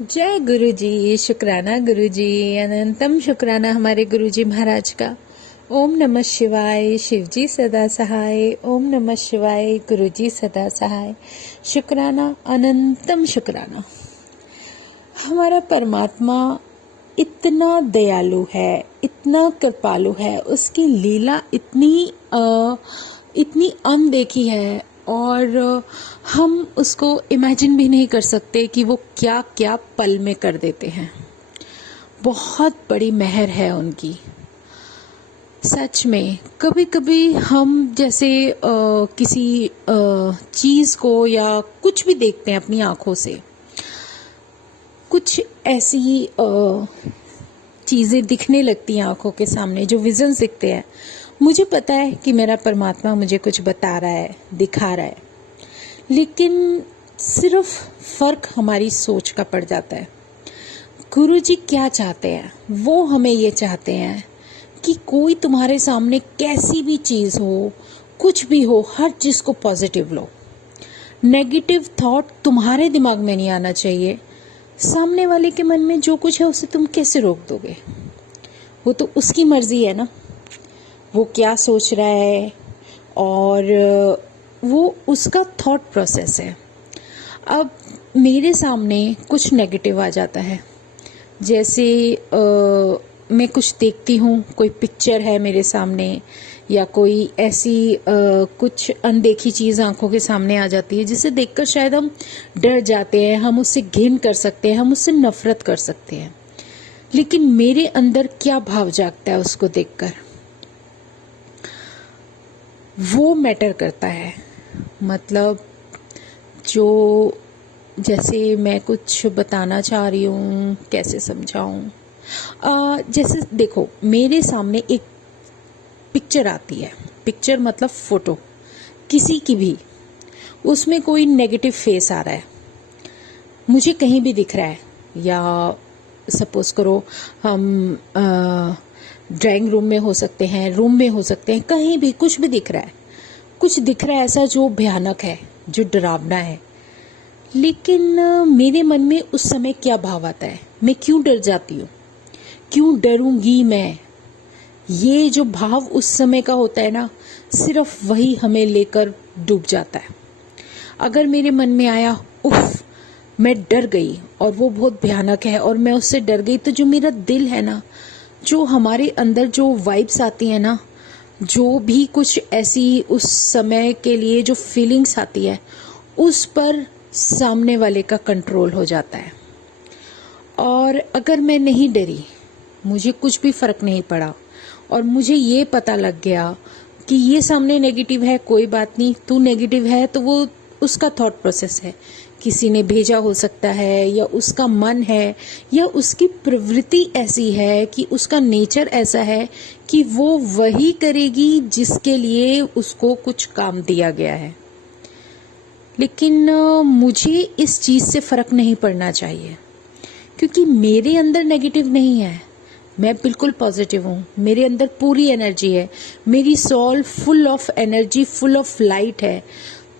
जय गुरु जी। शुक्राना गुरु जी, अनंतम शुक्राना हमारे गुरु जी महाराज का। ओम नमः शिवाय। शिव जी सदा सहाय। ओम नमः शिवाय। गुरु जी सदा सहाय। शुक्राना, अनंतम शुक्राना। हमारा परमात्मा इतना दयालु है, इतना कृपालु है, उसकी लीला इतनी अनदेखी है और हम उसको इमेजिन भी नहीं कर सकते कि वो क्या क्या पल में कर देते हैं। बहुत बड़ी मेहर है उनकी। सच में कभी कभी हम जैसे किसी चीज़ को या कुछ भी देखते हैं अपनी आँखों से, कुछ ऐसी चीज़ें दिखने लगती हैं आँखों के सामने, जो विजन दिखते हैं। मुझे पता है कि मेरा परमात्मा मुझे कुछ बता रहा है, दिखा रहा है, लेकिन सिर्फ फर्क हमारी सोच का पड़ जाता है। गुरु जी क्या चाहते हैं? वो हमें ये चाहते हैं कि कोई तुम्हारे सामने कैसी भी चीज़ हो, कुछ भी हो, हर चीज़ को पॉजिटिव लो। नेगेटिव थॉट तुम्हारे दिमाग में नहीं आना चाहिए। सामने वाले के मन में जो कुछ है उसे तुम कैसे रोक दोगे? वो तो उसकी मर्जी है ना, वो क्या सोच रहा है और वो उसका थॉट प्रोसेस है। अब मेरे सामने कुछ नेगेटिव आ जाता है, जैसे मैं कुछ देखती हूँ, कोई पिक्चर है मेरे सामने या कोई ऐसी कुछ अनदेखी चीज़ आंखों के सामने आ जाती है जिसे देखकर शायद हम डर जाते हैं, हम उससे घिन कर सकते हैं, हम उससे नफरत कर सकते हैं। लेकिन मेरे अंदर क्या भाव जागता है उसको देखकर, वो मैटर करता है। मतलब जो, जैसे मैं कुछ बताना चाह रही हूँ, कैसे समझाऊँ? जैसे देखो, मेरे सामने एक पिक्चर आती है, पिक्चर मतलब फोटो किसी की भी, उसमें कोई नेगेटिव फेस आ रहा है, मुझे कहीं भी दिख रहा है, या सपोज करो हम ड्राइंग रूम में हो सकते हैं, रूम में हो सकते हैं, कहीं भी कुछ भी दिख रहा है, कुछ दिख रहा है ऐसा जो भयानक है, जो डरावना है। लेकिन मेरे मन में उस समय क्या भाव आता है? मैं क्यों डर जाती हूँ? क्यों डरूंगी मैं? ये जो भाव उस समय का होता है ना, सिर्फ वही हमें लेकर डूब जाता है। अगर मेरे मन में आया उफ मैं डर गई और वो बहुत भयानक है और मैं उससे डर गई, तो जो मेरा दिल है ना, जो हमारे अंदर जो वाइब्स आती है ना, जो भी कुछ ऐसी उस समय के लिए जो फीलिंग्स आती है, उस पर सामने वाले का कंट्रोल हो जाता है। और अगर मैं नहीं डरी, मुझे कुछ भी फर्क नहीं पड़ा और मुझे ये पता लग गया कि ये सामने नेगेटिव है, कोई बात नहीं, तू नेगेटिव है तो वो उसका थॉट प्रोसेस है, किसी ने भेजा हो सकता है, या उसका मन है, या उसकी प्रवृत्ति ऐसी है कि उसका नेचर ऐसा है कि वो वही करेगी जिसके लिए उसको कुछ काम दिया गया है। लेकिन मुझे इस चीज़ से फ़र्क नहीं पड़ना चाहिए, क्योंकि मेरे अंदर नेगेटिव नहीं है, मैं बिल्कुल पॉजिटिव हूँ, मेरे अंदर पूरी एनर्जी है, मेरी soul full of energy, full of light है।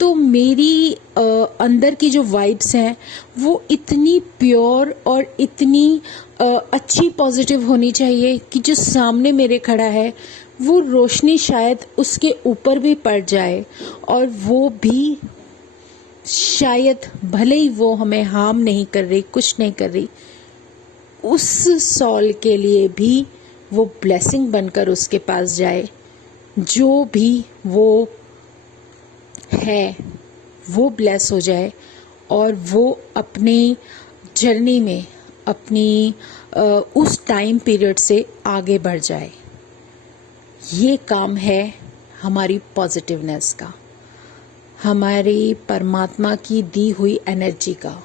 तो मेरी अंदर की जो वाइब्स हैं वो इतनी प्योर और इतनी अच्छी पॉजिटिव होनी चाहिए कि जो सामने मेरे खड़ा है वो रोशनी शायद उसके ऊपर भी पड़ जाए और वो भी शायद, भले ही वो हमें हार्म नहीं कर रही, कुछ नहीं कर रही, उस सॉल के लिए भी वो ब्लेसिंग बनकर उसके पास जाए। जो भी वो है वो ब्लेस हो जाए और वो अपनी जर्नी में, अपनी उस टाइम पीरियड से आगे बढ़ जाए। ये काम है हमारी पॉजिटिवनेस का, हमारी परमात्मा की दी हुई एनर्जी का।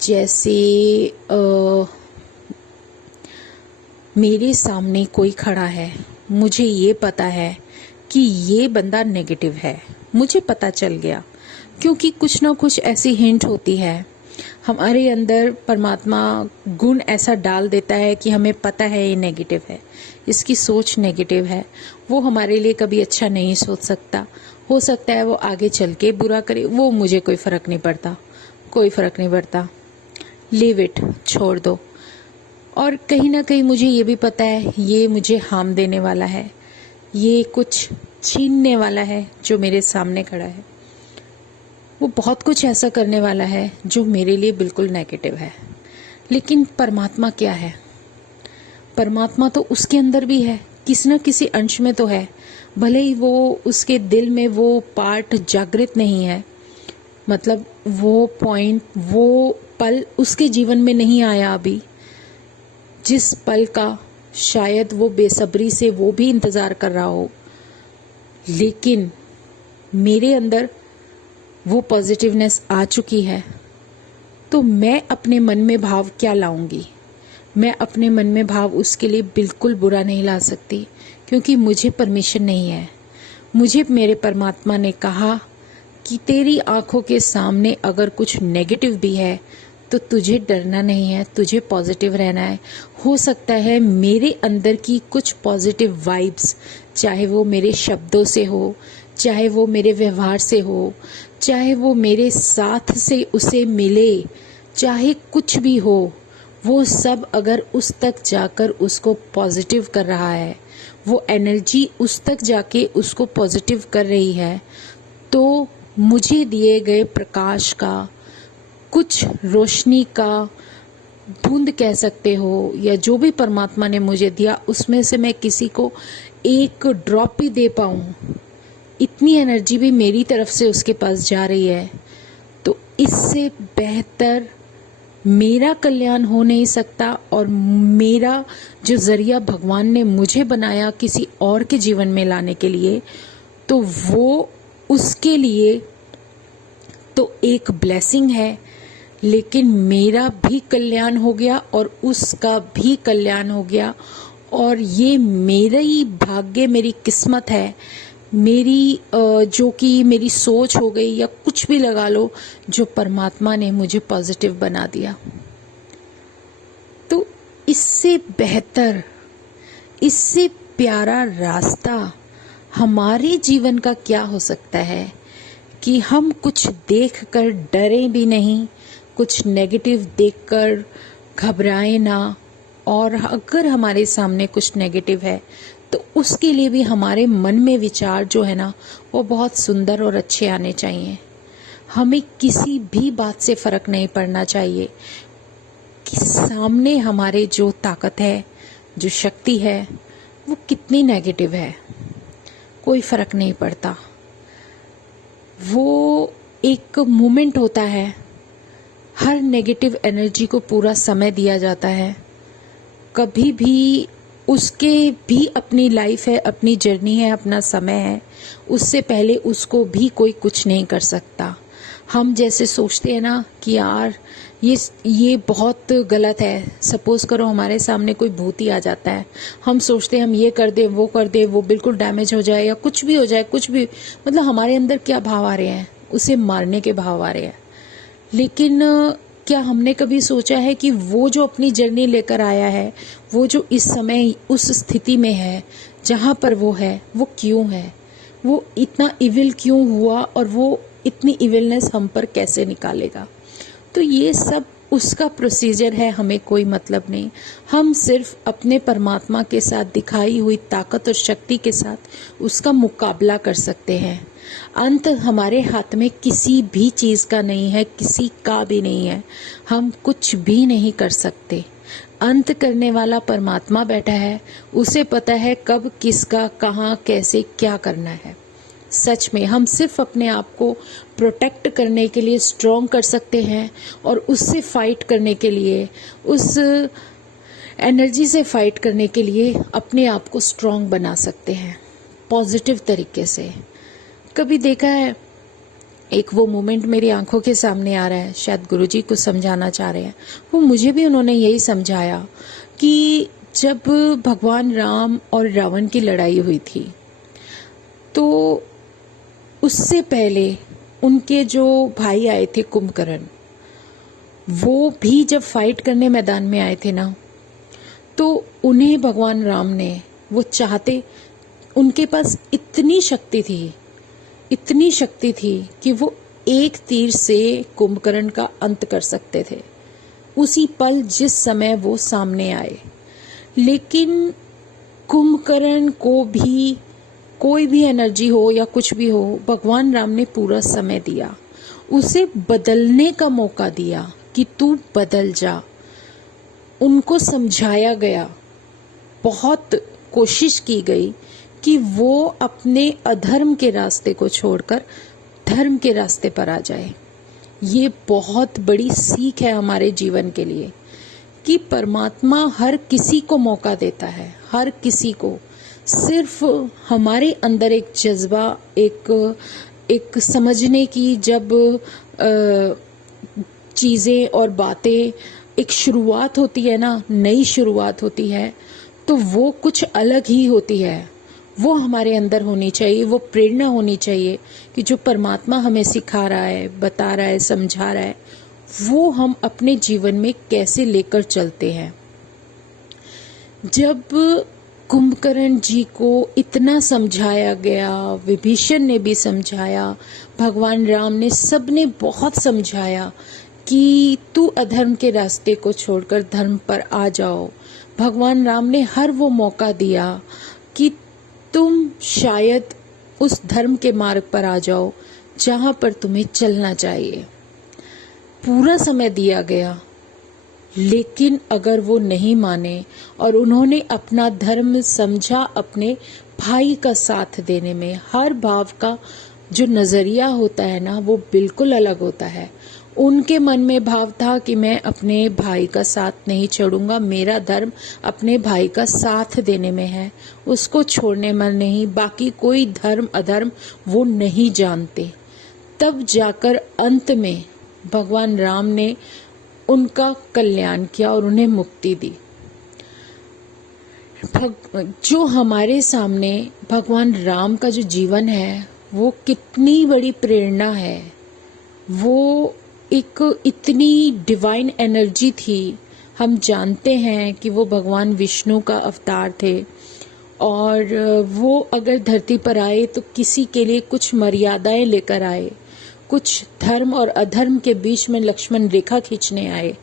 जैसे मेरे सामने कोई खड़ा है, मुझे ये पता है कि ये बंदा नेगेटिव है, मुझे पता चल गया, क्योंकि कुछ ना कुछ ऐसी हिंट होती है हमारे अंदर। परमात्मा गुण ऐसा डाल देता है कि हमें पता है ये नेगेटिव है, इसकी सोच नेगेटिव है, वो हमारे लिए कभी अच्छा नहीं सोच सकता, हो सकता है वो आगे चल के बुरा करे, वो मुझे कोई फ़र्क नहीं पड़ता, कोई फ़र्क नहीं पड़ता। लीव इट, छोड़ दो। और कहीं ना कहीं मुझे ये भी पता है ये मुझे हार्म देने वाला है, ये कुछ छीनने वाला है जो मेरे सामने खड़ा है, वो बहुत कुछ ऐसा करने वाला है जो मेरे लिए बिल्कुल नेगेटिव है। लेकिन परमात्मा क्या है? परमात्मा तो उसके अंदर भी है, किसी न किसी अंश में तो है, भले ही वो उसके दिल में वो पार्ट जागृत नहीं है, मतलब वो पॉइंट, वो पल उसके जीवन में नहीं आया अभी, जिस पल का शायद वो बेसब्री से वो भी इंतज़ार कर रहा हो। लेकिन मेरे अंदर वो पॉजिटिवनेस आ चुकी है, तो मैं अपने मन में भाव क्या लाऊंगी? मैं अपने मन में भाव उसके लिए बिल्कुल बुरा नहीं ला सकती, क्योंकि मुझे परमिशन नहीं है। मुझे मेरे परमात्मा ने कहा कि तेरी आंखों के सामने अगर कुछ नेगेटिव भी है तो तुझे डरना नहीं है, तुझे पॉजिटिव रहना है। हो सकता है मेरे अंदर की कुछ पॉजिटिव वाइब्स, चाहे वो मेरे शब्दों से हो, चाहे वो मेरे व्यवहार से हो, चाहे वो मेरे साथ से उसे मिले, चाहे कुछ भी हो, वो सब अगर उस तक जाकर उसको पॉजिटिव कर रहा है, वो एनर्जी उस तक जाके उसको पॉजिटिव कर रही है, तो मुझे दिए गए प्रकाश का, कुछ रोशनी का बूंद कह सकते हो, या जो भी परमात्मा ने मुझे दिया उसमें से मैं किसी को एक ड्रॉप भी दे पाऊँ, इतनी एनर्जी भी मेरी तरफ से उसके पास जा रही है, तो इससे बेहतर मेरा कल्याण हो नहीं सकता। और मेरा जो जरिया भगवान ने मुझे बनाया किसी और के जीवन में लाने के लिए, तो वो उसके लिए तो एक ब्लेसिंग है, लेकिन मेरा भी कल्याण हो गया और उसका भी कल्याण हो गया। और ये मेरा ही भाग्य, मेरी किस्मत है, मेरी जो कि मेरी सोच हो गई, या कुछ भी लगा लो, जो परमात्मा ने मुझे पॉजिटिव बना दिया। तो इससे बेहतर, इससे प्यारा रास्ता हमारे जीवन का क्या हो सकता है कि हम कुछ देखकर डरें भी नहीं, कुछ नेगेटिव देखकर घबराएं ना, और अगर हमारे सामने कुछ नेगेटिव है तो उसके लिए भी हमारे मन में विचार जो है ना, वो बहुत सुंदर और अच्छे आने चाहिए। हमें किसी भी बात से फर्क नहीं पड़ना चाहिए कि सामने हमारे जो ताकत है, जो शक्ति है, वो कितनी नेगेटिव है, कोई फर्क नहीं पड़ता। वो एक मोमेंट होता है, हर नेगेटिव एनर्जी को पूरा समय दिया जाता है, कभी भी उसके भी अपनी लाइफ है, अपनी जर्नी है, अपना समय है, उससे पहले उसको भी कुछ नहीं कर सकता। हम जैसे सोचते हैं ना कि यार ये बहुत गलत है, सपोज करो हमारे सामने कोई भूत ही आ जाता है, हम सोचते हैं हम ये कर दे, वो कर दे, वो बिल्कुल डैमेज हो जाए या कुछ भी हो जाए, कुछ भी, मतलब हमारे अंदर क्या भाव आ रहे हैं, उसे मारने के भाव आ रहे हैं। लेकिन क्या हमने कभी सोचा है कि वो जो अपनी जर्नी लेकर आया है, वो जो इस समय उस स्थिति में है जहाँ पर वो है, वो क्यों है, वो इतना इविल क्यों हुआ, और वो इतनी इविलनेस हम पर कैसे निकालेगा? तो ये सब उसका प्रोसीजर है, हमें कोई मतलब नहीं। हम सिर्फ अपने परमात्मा के साथ दिखाई हुई ताकत और शक्ति के साथ उसका मुकाबला कर सकते हैं। अंत हमारे हाथ में किसी भी चीज़ का नहीं है, किसी का भी नहीं है, हम कुछ भी नहीं कर सकते। अंत करने वाला परमात्मा बैठा है, उसे पता है कब, किसका, कहाँ, कैसे, क्या करना है। सच में हम सिर्फ अपने आप को प्रोटेक्ट करने के लिए स्ट्रॉन्ग कर सकते हैं, और उससे फाइट करने के लिए, उस एनर्जी से फाइट करने के लिए अपने आप को स्ट्रॉन्ग बना सकते हैं पॉजिटिव तरीके से। कभी देखा है, एक वो मोमेंट मेरी आंखों के सामने आ रहा है, शायद गुरुजी कुछ समझाना चाह रहे हैं, वो मुझे भी उन्होंने यही समझाया कि जब भगवान राम और रावण की लड़ाई हुई थी, तो उससे पहले उनके जो भाई आए थे कुंभकर्ण, वो भी जब फाइट करने मैदान में आए थे ना, तो उन्हें भगवान राम ने, वो चाहते, उनके पास इतनी शक्ति थी कि वो एक तीर से कुंभकर्ण का अंत कर सकते थे। उसी पल जिस समय वो सामने आए। लेकिन कुंभकर्ण को भी कोई भी एनर्जी हो या कुछ भी हो, भगवान राम ने पूरा समय दिया, उसे बदलने का मौका दिया कि तू बदल जा। उनको समझाया गया, बहुत कोशिश की गई कि वो अपने अधर्म के रास्ते को छोड़कर धर्म के रास्ते पर आ जाए। ये बहुत बड़ी सीख है हमारे जीवन के लिए कि परमात्मा हर किसी को मौका देता है, हर किसी को। सिर्फ हमारे अंदर एक जज्बा, एक समझने की जब चीज़ें और बातें, एक शुरुआत होती है ना, नई शुरुआत होती है, तो वो कुछ अलग ही होती है। वो हमारे अंदर होनी चाहिए, वो प्रेरणा होनी चाहिए कि जो परमात्मा हमें सिखा रहा है, बता रहा है, समझा रहा है, वो हम अपने जीवन में कैसे लेकर चलते हैं। जब कुंभकर्ण जी को इतना समझाया गया, विभीषण ने भी समझाया, भगवान राम ने, सबने बहुत समझाया कि तू अधर्म के रास्ते को छोड़कर धर्म पर आ जाओ। भगवान राम ने हर वो मौका दिया कि तुम शायद उस धर्म के मार्ग पर आ जाओ जहां पर तुम्हें चलना चाहिए। पूरा समय दिया गया, लेकिन अगर वो नहीं माने और उन्होंने अपना धर्म समझा अपने भाई का साथ देने में, हर भाव का जो नजरिया होता है ना, वो बिल्कुल अलग होता है। उनके मन में भाव था कि मैं अपने भाई का साथ नहीं छोड़ूंगा, मेरा धर्म अपने भाई का साथ देने में है, उसको छोड़ने में नहीं। बाकी कोई धर्म अधर्म वो नहीं जानते। तब जाकर अंत में भगवान राम ने उनका कल्याण किया और उन्हें मुक्ति दी। जो हमारे सामने भगवान राम का जो जीवन है, वो कितनी बड़ी प्रेरणा है। वो एक इतनी डिवाइन एनर्जी थी। हम जानते हैं कि वो भगवान विष्णु का अवतार थे और वो अगर धरती पर आए तो किसी के लिए कुछ मर्यादाएं लेकर आए, कुछ धर्म और अधर्म के बीच में लक्ष्मण रेखा खींचने आए।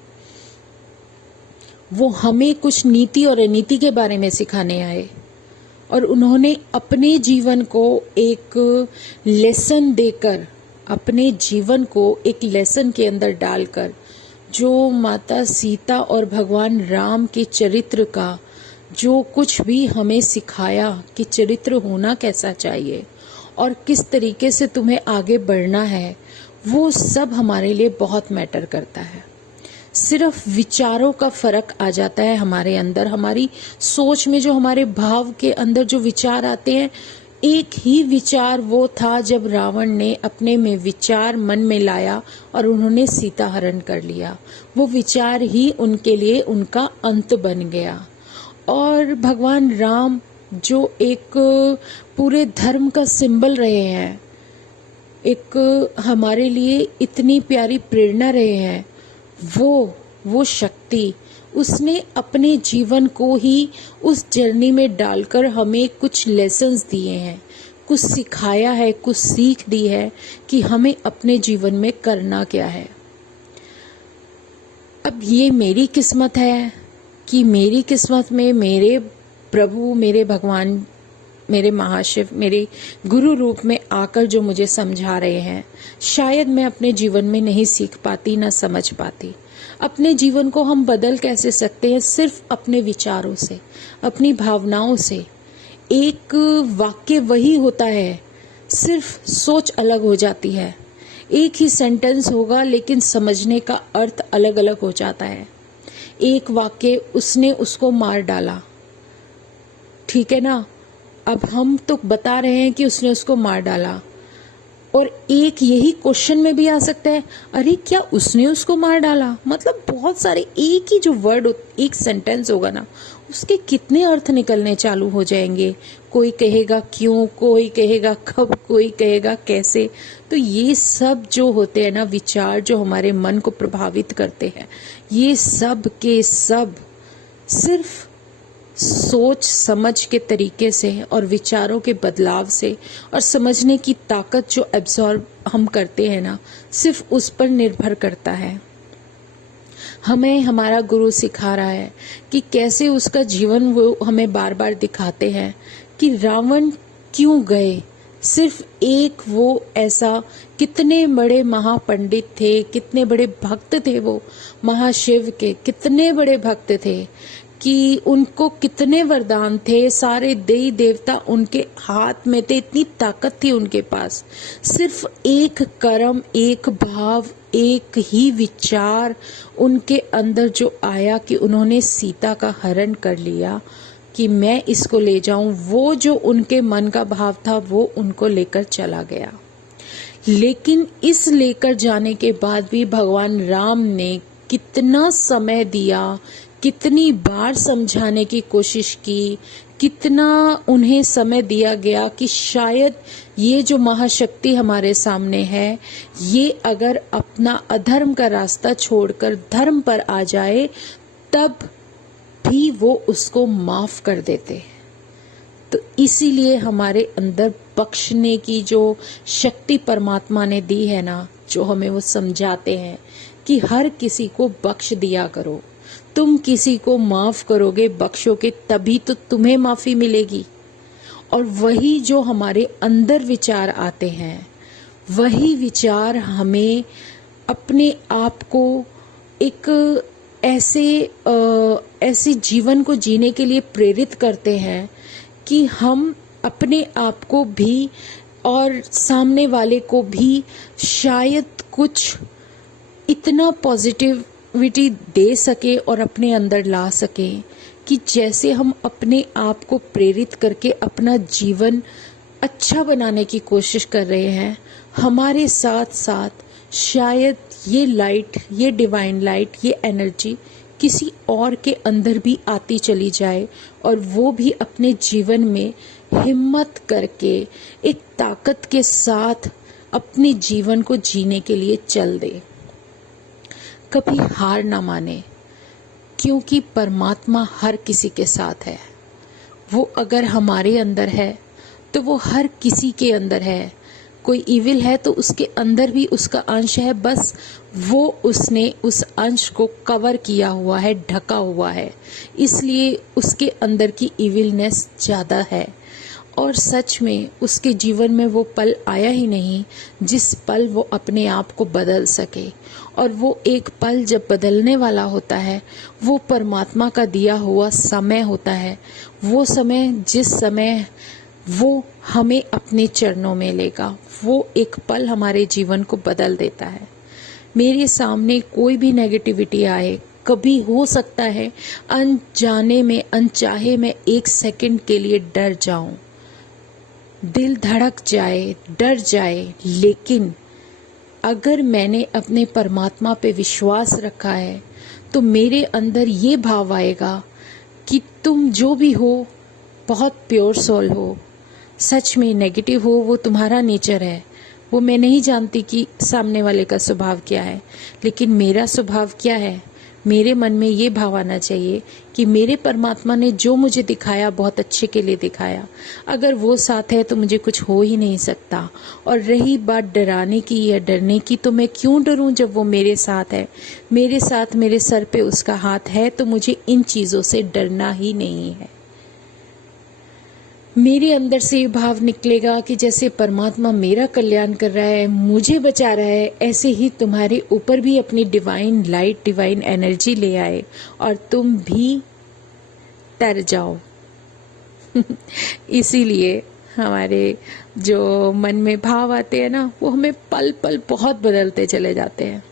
वो हमें कुछ नीति और अनीति के बारे में सिखाने आए और उन्होंने अपने जीवन को एक लेसन देकर, अपने जीवन को एक लेसन के अंदर डालकर, जो माता सीता और भगवान राम के चरित्र का जो कुछ भी हमें सिखाया कि चरित्र होना कैसा चाहिए और किस तरीके से तुम्हें आगे बढ़ना है, वो सब हमारे लिए बहुत मैटर करता है। सिर्फ विचारों का फर्क आ जाता है हमारे अंदर, हमारी सोच में जो हमारे भाव के अंदर जो विचार आते हैं। एक ही विचार वो था जब रावण ने अपने में विचार मन में लाया और उन्होंने सीता हरण कर लिया। वो विचार ही उनके लिए उनका अंत बन गया। और भगवान राम जो एक पूरे धर्म का सिंबल रहे हैं, एक हमारे लिए इतनी प्यारी प्रेरणा रहे हैं, वो शक्ति उसने अपने जीवन को ही उस जर्नी में डालकर हमें कुछ लेसन्स दिए हैं, कुछ सिखाया है, कुछ सीख दी है कि हमें अपने जीवन में करना क्या है। अब ये मेरी किस्मत है कि मेरी किस्मत में मेरे प्रभु, मेरे भगवान, मेरे महाशिव, मेरे गुरु रूप में आकर जो मुझे समझा रहे हैं, शायद मैं अपने जीवन में नहीं सीख पाती, ना समझ पाती। अपने जीवन को हम बदल कैसे सकते हैं? सिर्फ अपने विचारों से, अपनी भावनाओं से। एक वाक्य वही होता है, सिर्फ सोच अलग हो जाती है। एक ही सेंटेंस होगा लेकिन समझने का अर्थ अलग अलग हो जाता है। एक वाक्य, उसने उसको मार डाला, ठीक है ना, अब हम तो बता रहे हैं कि उसने उसको मार डाला, और एक यही क्वेश्चन में भी आ सकता है, अरे क्या उसने उसको मार डाला? मतलब बहुत सारे एक ही जो वर्ड, एक सेंटेंस होगा ना, उसके कितने अर्थ निकलने चालू हो जाएंगे। कोई कहेगा क्यों, कोई कहेगा कब, कोई कहेगा कैसे। तो ये सब जो होते हैं ना विचार, जो हमारे मन को प्रभावित करते हैं, ये सब के सब सिर्फ सोच समझ के तरीके से और विचारों के बदलाव से और समझने की ताकत जो एब्जॉर्ब हम करते हैं ना, सिर्फ उस पर निर्भर करता है। हमें हमारा गुरु सिखा रहा है कि कैसे उसका जीवन वो हमें बार बार दिखाते हैं कि रावण क्यों गए। सिर्फ एक वो ऐसा, कितने बड़े महापंडित थे, कितने बड़े भक्त थे वो महाशिव के, कितने बड़े भक्त थे कि उनको कितने वरदान थे, सारे देवी देवता उनके हाथ में थे, इतनी ताकत थी उनके पास। सिर्फ एक कर्म, एक भाव, एक ही विचार उनके अंदर जो आया कि उन्होंने सीता का हरण कर लिया कि मैं इसको ले जाऊं, वो जो उनके मन का भाव था वो उनको लेकर चला गया। लेकिन इस लेकर जाने के बाद भी भगवान राम ने कितना समय दिया, कितनी बार समझाने की कोशिश की, कितना उन्हें समय दिया गया कि शायद ये जो महाशक्ति हमारे सामने है, ये अगर अपना अधर्म का रास्ता छोड़कर धर्म पर आ जाए तब भी वो उसको माफ कर देते। तो इसीलिए हमारे अंदर बख्शने की जो शक्ति परमात्मा ने दी है ना, जो हमें वो समझाते हैं कि हर किसी को बख्श दिया करो। तुम किसी को माफ करोगे, बख्शोगे, तभी तो तुम्हें माफी मिलेगी। और वही जो हमारे अंदर विचार आते हैं, वही विचार हमें अपने आप को एक ऐसे जीवन को जीने के लिए प्रेरित करते हैं कि हम अपने आप को भी और सामने वाले को भी शायद कुछ इतना पॉजिटिविटी दे सके और अपने अंदर ला सके कि जैसे हम अपने आप को प्रेरित करके अपना जीवन अच्छा बनाने की कोशिश कर रहे हैं, हमारे साथ साथ शायद ये लाइट, ये डिवाइन लाइट, ये एनर्जी किसी और के अंदर भी आती चली जाए और वो भी अपने जीवन में हिम्मत करके एक ताकत के साथ अपने जीवन को जीने के लिए चल दे। कभी हार ना माने, क्योंकि परमात्मा हर किसी के साथ है। वो अगर हमारे अंदर है तो वो हर किसी के अंदर है। कोई इविल है तो उसके अंदर भी उसका अंश है, बस वो उसने उस अंश को कवर किया हुआ है, ढका हुआ है, इसलिए उसके अंदर की इविलनेस ज़्यादा है। और सच में उसके जीवन में वो पल आया ही नहीं जिस पल वो अपने आप को बदल सके। और वो एक पल जब बदलने वाला होता है, वो परमात्मा का दिया हुआ समय होता है। वो समय, जिस समय वो हमें अपने चरणों में लेगा, वो एक पल हमारे जीवन को बदल देता है। मेरे सामने कोई भी नेगेटिविटी आए, कभी हो सकता है अनजाने में, अनचाहे में एक सेकंड के लिए डर जाऊं, दिल धड़क जाए, डर जाए, लेकिन अगर मैंने अपने परमात्मा पे विश्वास रखा है तो मेरे अंदर ये भाव आएगा कि तुम जो भी हो बहुत प्योर सोल हो। सच में नेगेटिव हो वो तुम्हारा नेचर है, वो मैं नहीं जानती कि सामने वाले का स्वभाव क्या है, लेकिन मेरा स्वभाव क्या है। मेरे मन में ये भाव आना चाहिए कि मेरे परमात्मा ने जो मुझे दिखाया बहुत अच्छे के लिए दिखाया। अगर वो साथ है तो मुझे कुछ हो ही नहीं सकता। और रही बात डराने की या डरने की, तो मैं क्यों डरूं जब वो मेरे साथ है। मेरे साथ, मेरे सर पे उसका हाथ है, तो मुझे इन चीज़ों से डरना ही नहीं है। मेरे अंदर से ये भाव निकलेगा कि जैसे परमात्मा मेरा कल्याण कर रहा है, मुझे बचा रहा है, ऐसे ही तुम्हारे ऊपर भी अपनी डिवाइन लाइट, डिवाइन एनर्जी ले आए और तुम भी तर जाओ। इसीलिए हमारे जो मन में भाव आते हैं ना, वो हमें पल पल बहुत बदलते चले जाते हैं।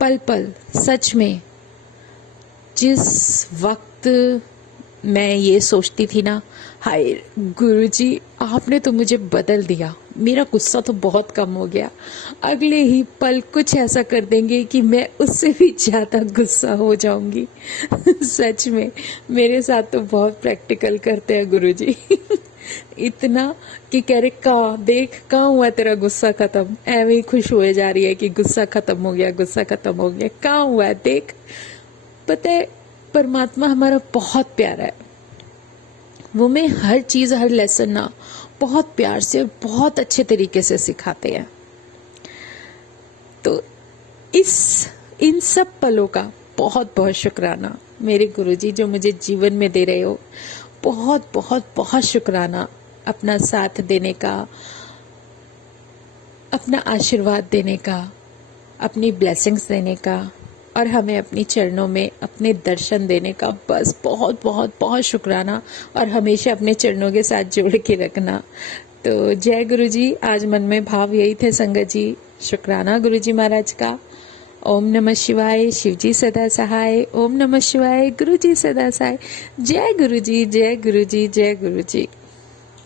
पल पल, सच में जिस वक्त मैं ये सोचती थी ना, हाय गुरुजी आपने तो मुझे बदल दिया, मेरा गुस्सा तो बहुत कम हो गया, अगले ही पल कुछ ऐसा कर देंगे कि मैं उससे भी ज़्यादा गुस्सा हो जाऊंगी। सच में मेरे साथ तो बहुत प्रैक्टिकल करते हैं गुरुजी। इतना कि कह रहे कहाँ देख, कहाँ हुआ तेरा गुस्सा खत्म, ऐਵੇਂ ही खुश हुए जा रही है कि गुस्सा खत्म हो गया, गुस्सा खत्म हो गया, कहाँ हुआ है देख। पता है परमात्मा हमारा बहुत प्यारा है, वो में हर चीज़, हर लेसन ना बहुत प्यार से, बहुत अच्छे तरीके से सिखाते हैं। तो इस इन सब पलों का बहुत बहुत शुक्राना मेरे गुरुजी जो मुझे जीवन में दे रहे हो। बहुत बहुत बहुत शुक्राना अपना साथ देने का, अपना आशीर्वाद देने का, अपनी ब्लेसिंग्स देने का और हमें अपनी चरणों में अपने दर्शन देने का। बस बहुत बहुत बहुत शुक्राना और हमेशा अपने चरणों के साथ जोड़ के रखना। तो जय गुरु जी। आज मन में भाव यही थे संगत जी। शुक्राना गुरु जी महाराज का। ओम नमः शिवाय। शिव जी सदा सहाय। ओम नमः शिवाय। गुरु जी सदा सहाय। जय गुरु जी, जय गुरु जी, जय गुरु जी।